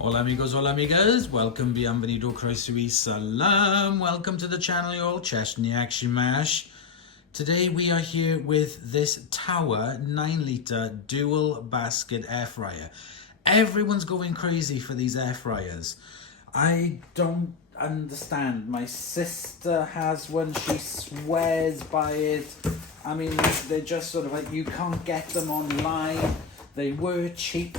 Hola amigos, hola amigas, welcome, bienvenido, Servisslimline. Welcome to the channel, y'all. Chestnyak Shimash. Today we are here with this Tower 9-litre dual basket air fryer. Everyone's going crazy for these air fryers. I don't understand. My sister has one, she swears by it. I mean, they're just sort of like, you can't get them online. They were cheap.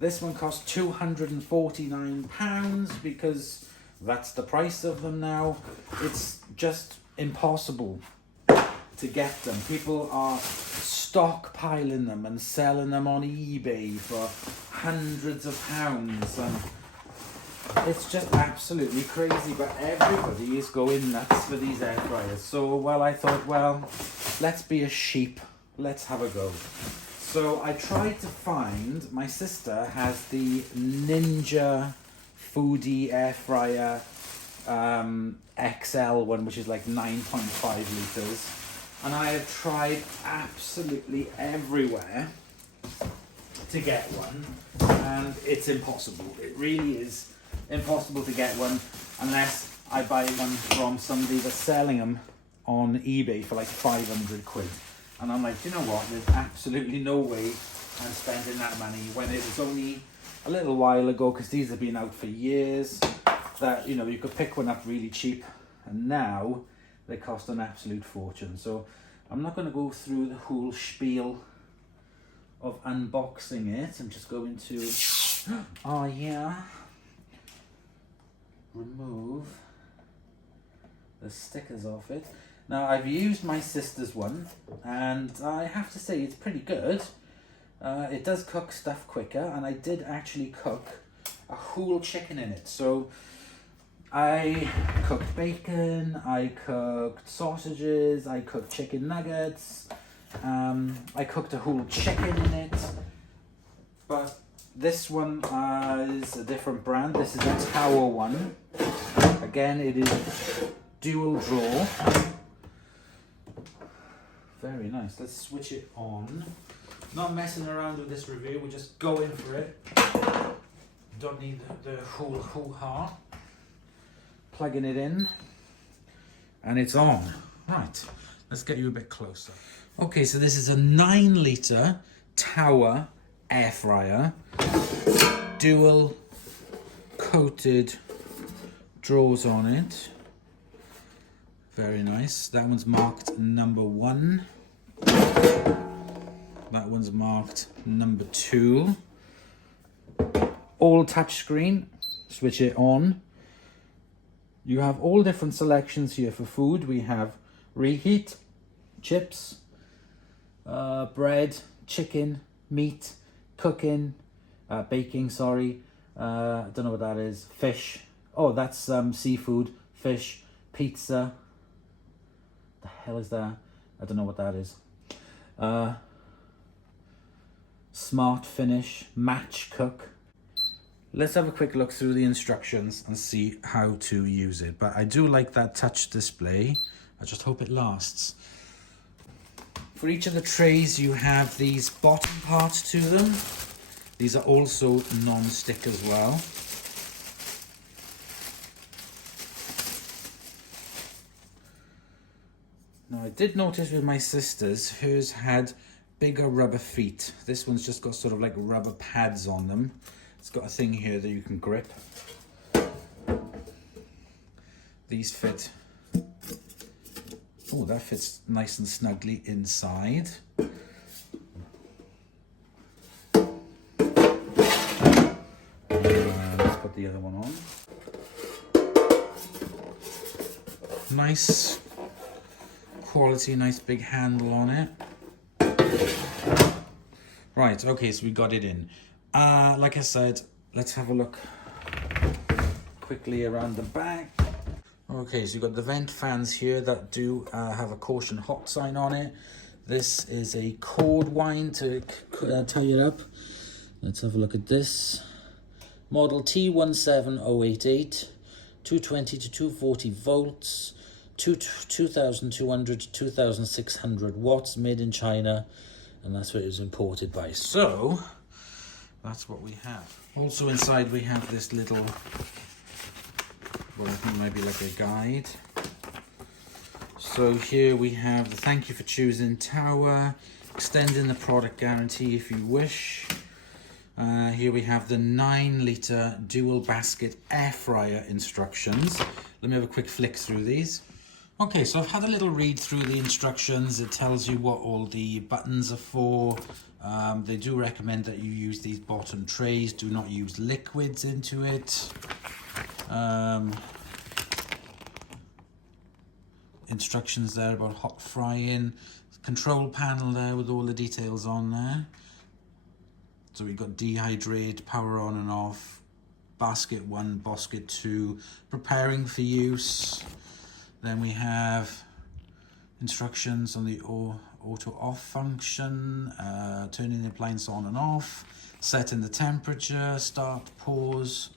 This one cost £249 because that's the price of them now. It's just impossible to get them. People are stockpiling them and selling them on eBay for hundreds of pounds, and it's just absolutely crazy. But everybody is going nuts for these air fryers. So, well, I thought, well, let's be a sheep. Let's have a go. So I tried to find, my sister has the Ninja Foodie air fryer XL one, which is like 9.5 litres. And I have tried absolutely everywhere to get one. And it's impossible. It really is impossible to get one unless I buy one from somebody that's selling them on eBay for like 500 quid. And I'm like, you know what, there's absolutely no way I'm spending that money when it was only a little while ago, because these have been out for years, that, you know, you could pick one up really cheap, and now they cost an absolute fortune. So I'm not going to go through the whole spiel of unboxing it. I'm just going to, oh yeah, remove the stickers off it. Now, I've used my sister's one, and I have to say it's pretty good. It does cook stuff quicker, and I did actually cook a whole chicken in it. So I cooked bacon, I cooked sausages, I cooked chicken nuggets, I cooked a whole chicken in it. But this one is a different brand. This is a Tower one. Again, it is dual draw. Very nice. Let's switch it on. Not messing around with this review, we're just going for it. Don't need the whole hoo-ha. Plugging it in. And it's on. Right, let's get you a bit closer. Okay, so this is a 9-litre Tower air fryer. Dual coated drawers on it. Very nice. That one's marked number 1. That one's marked number 2. All touchscreen. Switch it on. You have all different selections here for food. We have reheat, chips, bread, chicken, meat, cooking, baking, sorry. I don't know what that is. Fish. Oh, that's seafood, fish, pizza. The hell is that? I don't know what that is. Smart finish, match cook. Let's have a quick look through the instructions and see how to use it. But I do like that touch display. I just hope it lasts. For each of the trays, you have these bottom parts to them. These are also non-stick as well. Now, I did notice with my sister's, hers had bigger rubber feet. This one's just got sort of like rubber pads on them. It's got a thing here that you can grip. These fit. Oh, that fits nice and snugly inside. Let's put the other one on. Nice quality, nice big handle on it. Right, okay, so we got it in. Like I said, let's have a look quickly around the back. Okay, so you've got the vent fans here that do have a caution hot sign on it. This is a cord wind to tie it up. Let's have a look at this. Model T17088, 220 to 240 volts, 2,200 to 2,600 watts, made in China, and that's what it was imported by. So that's what we have. Also inside we have this little, well, I think it might be like a guide. So here we have the thank you for choosing Tower, extending the product guarantee if you wish. Here we have the 9-litre dual basket air fryer instructions. Let me have a quick flick through these. Okay, so I've had a little read through the instructions. It tells you what all the buttons are for. They do recommend that you use these bottom trays. Do not use liquids into it. Instructions there about hot frying. Control panel there with all the details on there. So we've got dehydrate, power on and off, basket 1, basket 2, preparing for use. Then we have instructions on the auto off function, turning the appliance on and off, setting the temperature, start, pause,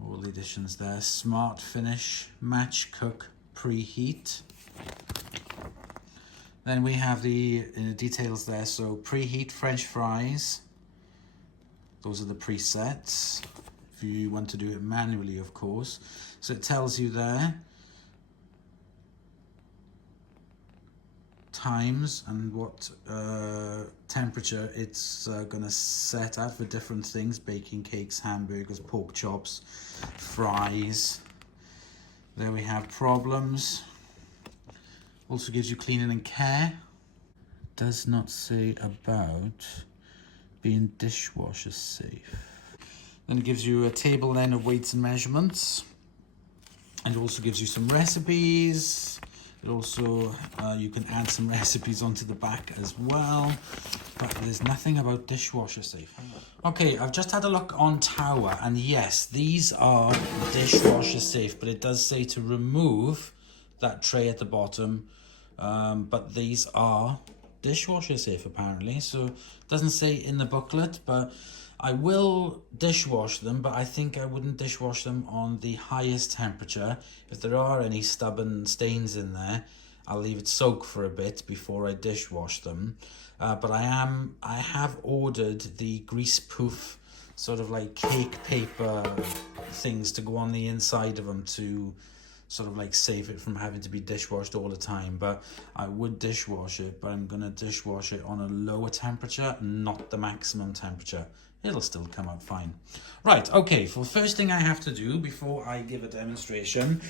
all the additions there, smart finish, match cook, preheat. Then we have the details there, so preheat French fries. Those are the presets, if you want to do it manually, of course. So it tells you there times and what temperature it's going to set at for different things: baking cakes, hamburgers, pork chops, fries. There we have problems. Also gives you cleaning and care. Does not say about being dishwasher safe. Then it gives you a table then of weights and measurements, and also gives you some recipes. It also, you can add some recipes onto the back as well, but there's nothing about dishwasher safe. Okay, I've just had a look on Tower, and yes, these are dishwasher safe, but it does say to remove that tray at the bottom, but these are dishwasher safe apparently. So it doesn't say in the booklet, but I will dishwash them, but I think I wouldn't dishwash them on the highest temperature. If there are any stubborn stains in there, I'll leave it soak for a bit before I dishwash them. But I have ordered the grease proof sort of like cake paper things to go on the inside of them to sort of like save it from having to be dishwashed all the time. But I would dishwash it, but I'm gonna dishwash it on a lower temperature, not the maximum temperature. It'll still come out fine. Right, okay, so the first thing I have to do before I give a demonstration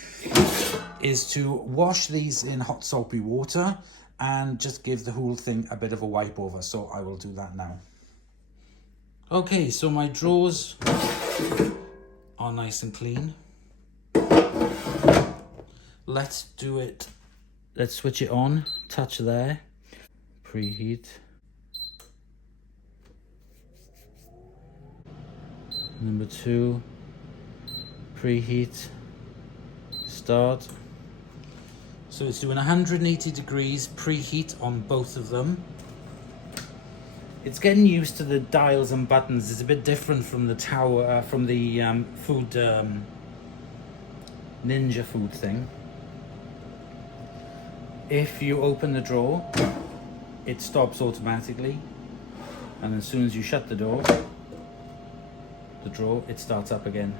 is to wash these in hot soapy water and just give the whole thing a bit of a wipe over. So I will do that now. Okay, so my drawers are nice and clean. Let's do it. Let's switch it on. Touch there. Preheat. Number 2. Preheat. Start. So it's doing 180 degrees preheat on both of them. It's getting used to the dials and buttons. It's a bit different from the Tower, from the food Ninja food thing. If you open the drawer, it stops automatically, and as soon as you shut the drawer, it starts up again.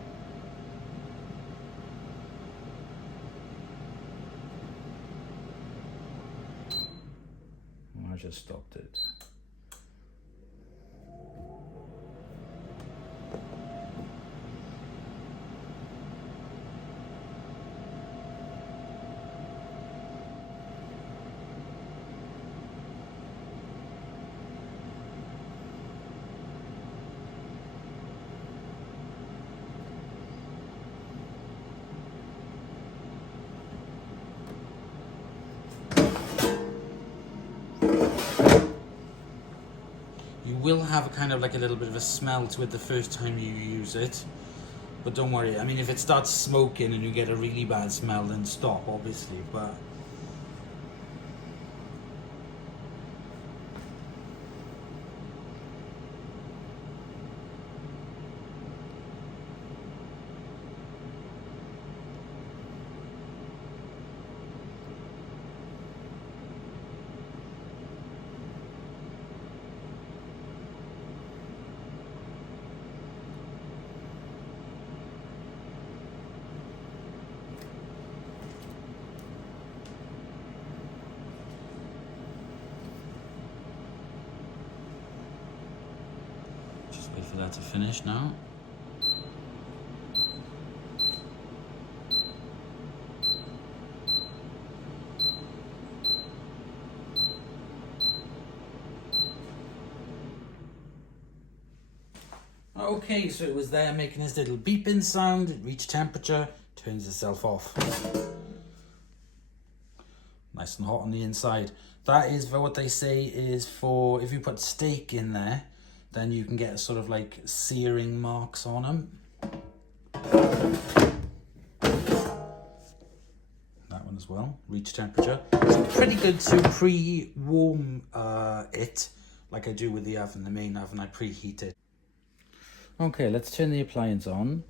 I just stopped it. You will have a kind of like a little bit of a smell to it the first time you use it, but don't worry. I mean, if it starts smoking and you get a really bad smell, then stop, obviously, but Wait for that to finish now. Okay, so it was there making this little beeping sound. It reached temperature, turns itself off. Nice and hot on the inside. That is for what they say is for, if you put steak in there, then you can get sort of like searing marks on them. That one as well, reach temperature. It's pretty good to pre-warm it, like I do with the oven, the main oven. I preheat it. Okay, let's turn the appliance on.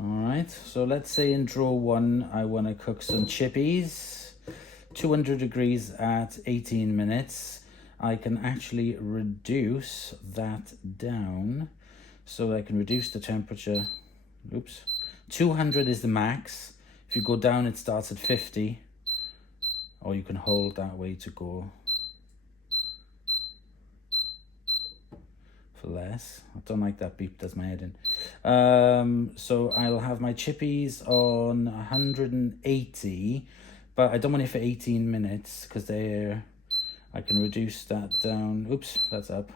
Alright, so let's say in drawer 1 I want to cook some chippies. 200 degrees at 18 minutes. I can actually reduce that down. So I can reduce the temperature. Oops. 200 is the max. If you go down, it starts at 50. Or you can hold that way to go for less. I don't like that beep, does my head in. So I'll have my chippies on 180, but I don't want it for 18 minutes because I can reduce that down. Oops, that's up.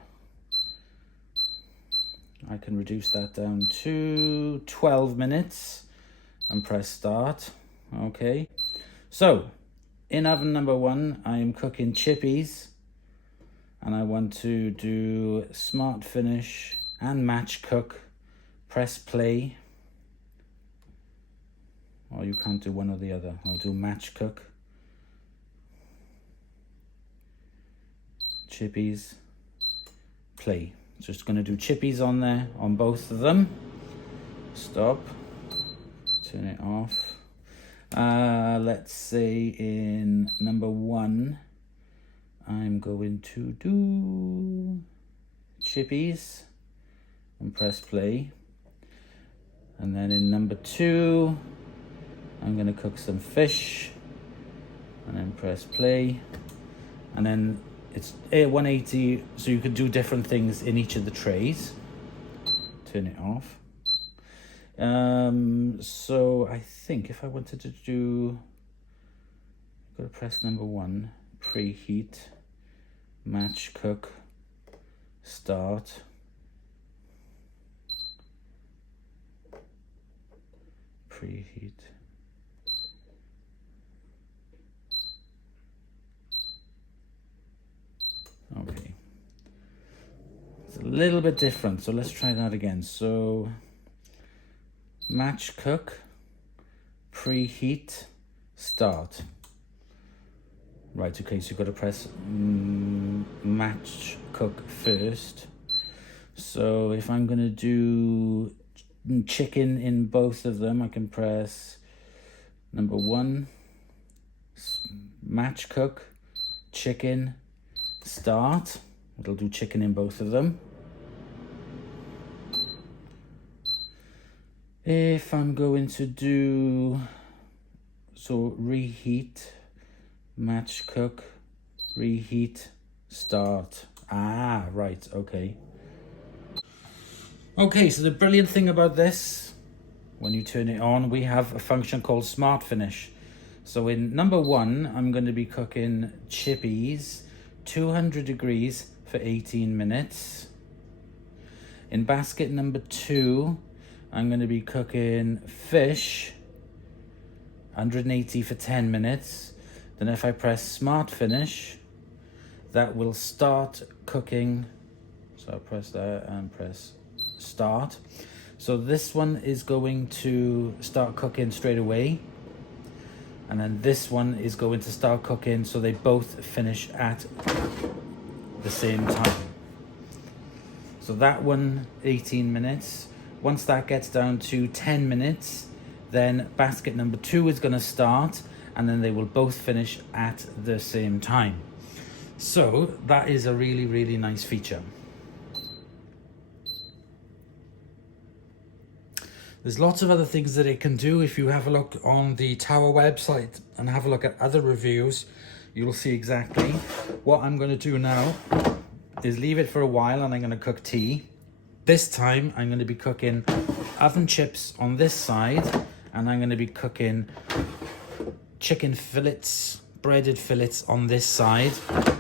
I can reduce that down to 12 minutes and press start. Okay, so in oven number 1, I am cooking chippies. And I want to do smart finish and match cook. Press play. Or you can't do one or the other. I'll do match cook. Chippies. Play. Just going to do chippies on there, on both of them. Stop. Turn it off. Let's say in number 1. I'm going to do chippies and press play. And then in number 2, I'm going to cook some fish and then press play. And then it's 180, so you can do different things in each of the trays. Turn it off. So I think if I wanted to do, I've got to press number 1, preheat. Match cook, start, preheat. Okay, it's a little bit different, so let's try that again. So match cook, preheat, start. Right, okay, so you've got to press match cook first. So if I'm going to do chicken in both of them, I can press number 1, match cook, chicken, start. It'll do chicken in both of them. If I'm going to do, so reheat, match cook, reheat, start. Ah, right, okay. Okay, so the brilliant thing about this, when you turn it on, we have a function called Smart Finish. So in number 1, I'm going to be cooking chippies, 200 degrees for 18 minutes. In basket number 2, I'm going to be cooking fish, 180 for 10 minutes. Then if I press Smart Finish, that will start cooking. So I press that and press start. So this one is going to start cooking straight away. And then this one is going to start cooking, so they both finish at the same time. So that one, 18 minutes. Once that gets down to 10 minutes, then basket number 2 is going to start, and then they will both finish at the same time. So that is a really, really nice feature. There's lots of other things that it can do. If you have a look on the Tower website and have a look at other reviews, you'll see exactly. What I'm going to do now is leave it for a while and I'm going to cook tea. This time I'm going to be cooking oven chips on this side, and I'm going to be cooking chicken fillets, breaded fillets on this side,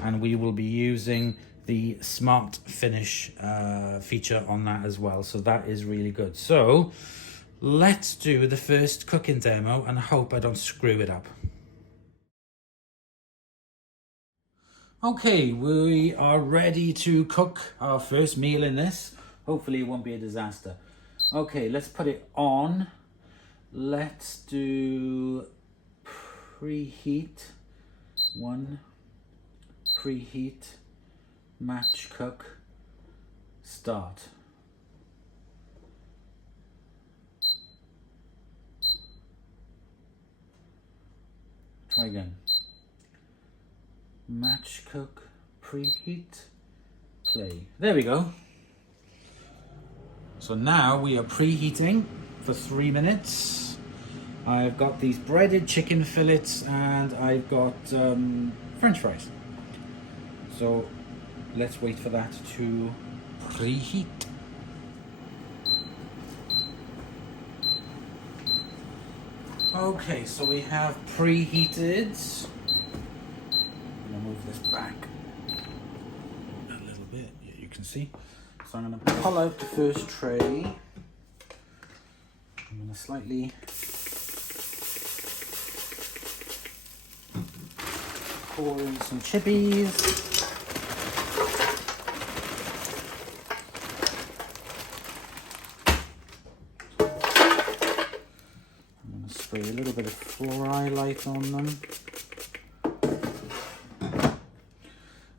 and we will be using the smart finish feature on that as well. So that is really good. So let's do the first cooking demo and hope I don't screw it up. Okay, we are ready to cook our first meal in this. Hopefully it won't be a disaster. Okay, let's put it on. Let's do preheat. 1, preheat, match cook, start. Try again. Match cook, preheat, play. There we go. So now we are preheating for 3 minutes. I've got these breaded chicken fillets and I've got French fries. So let's wait for that to preheat. Okay, so we have preheated. I'm gonna move this back a little bit, yeah, you can see. So I'm gonna pull out the first tray. I'm gonna slightly pour in some chippies. I'm gonna spray a little bit of fry light on them.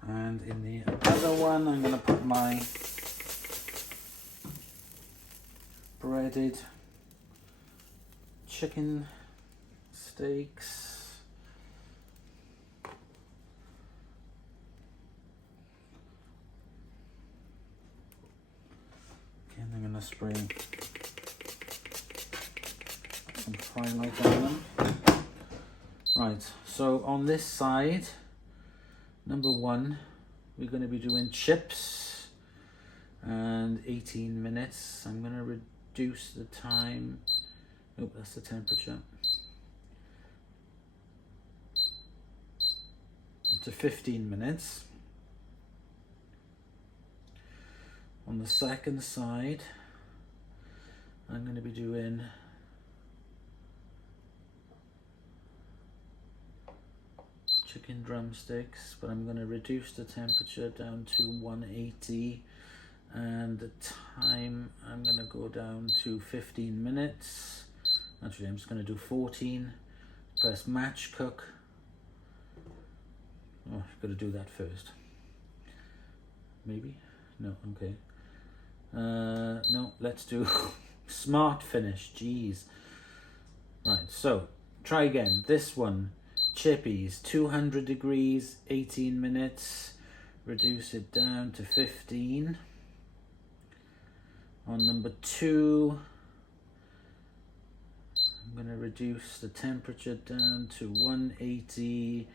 And in the other one, I'm gonna put my breaded chicken steaks. Okay, and I'm going to spray some fry light on them. Right, so on this side, number 1, we're going to be doing chips and 18 minutes. I'm going to reduce the time. Oh, that's the temperature. To 15 minutes. On the second side, I'm going to be doing chicken drumsticks, but I'm going to reduce the temperature down to 180, and the time I'm going to go down to 15 minutes. Actually, I'm just going to do 14. Press match cook. Oh, I've got to do that first. Maybe? No, okay. No, let's do smart finish. Jeez. Right, so try again. This one, chippies, 200 degrees, 18 minutes. Reduce it down to 15. On number 2, I'm going to reduce the temperature down to 180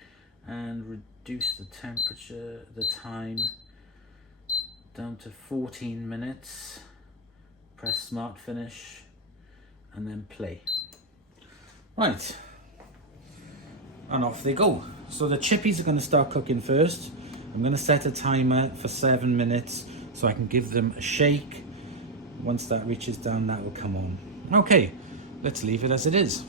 and reduce the temperature, the time, down to 14 minutes. Press smart finish and then play. Right, and off they go. So the chippies are going to start cooking first. I'm going to set a timer for 7 minutes so I can give them a shake. Once that reaches down, that will come on. Okay, let's leave it as it is.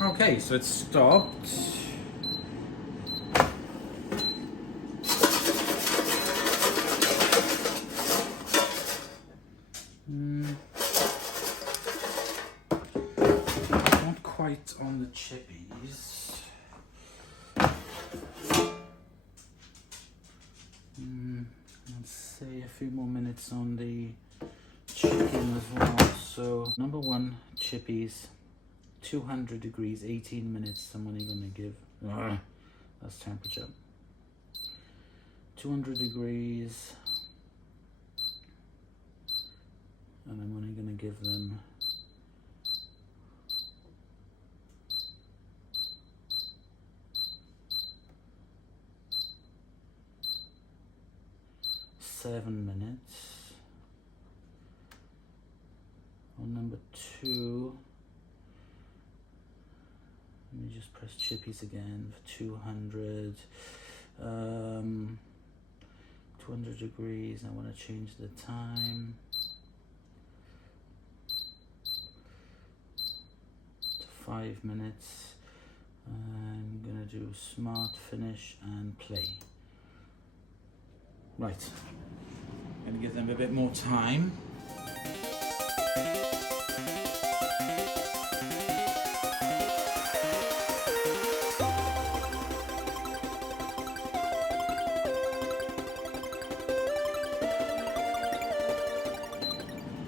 Okay, so it's stopped. Not quite on the chippies. Let's say a few more minutes on the chicken as well. So number 1, chippies. 200 degrees, 18 minutes. I'm only going to give, that's temperature. 200 degrees. And I'm only going to give them seven minutes. On number 2, let me just press chippies again for 200. 200 degrees. I want to change the time to 5 minutes. I'm gonna do smart finish and play. Right, I'm gonna give them a bit more time.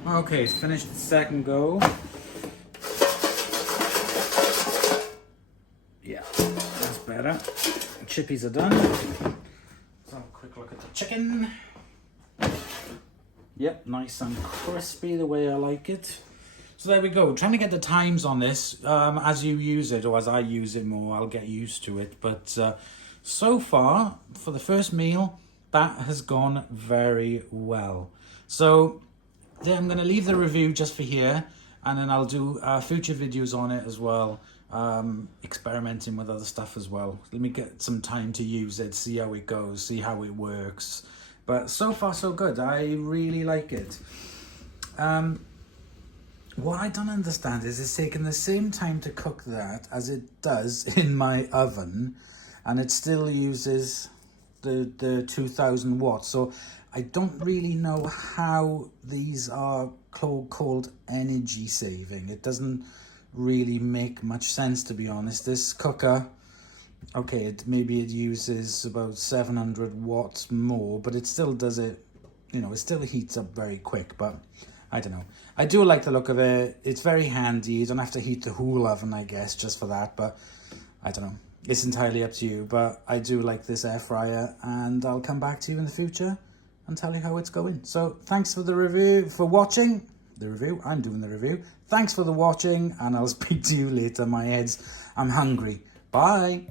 Okay, it's finished the second go. Yeah, that's better. The chippies are done. Let's have a quick look at the chicken. Yep, nice and crispy the way I like it. So there we go. Trying to get the times on this. As you use it, or as I use it more, I'll get used to it. But so far, for the first meal, that has gone very well. So yeah, I'm going to leave the review just for here, and then I'll do future videos on it as well, experimenting with other stuff as well. Let me get some time to use it, see how it goes, see how it works. But so far so good. I really like it. What I don't understand is it's taken the same time to cook that as it does in my oven, and it still uses the 2000 watts. So I don't really know how these are called energy saving. It doesn't really make much sense, to be honest. This cooker, okay, maybe it uses about 700 watts more, but it still does it, you know, it still heats up very quick. But I don't know. I do like the look of it. It's very handy. You don't have to heat the whole oven, I guess, just for that. But I don't know. It's entirely up to you. But I do like this air fryer, and I'll come back to you in the future and tell you how it's going. So thanks for the review, for watching the review. I'm doing the review. Thanks for the watching, and I'll speak to you later. I'm hungry. Bye.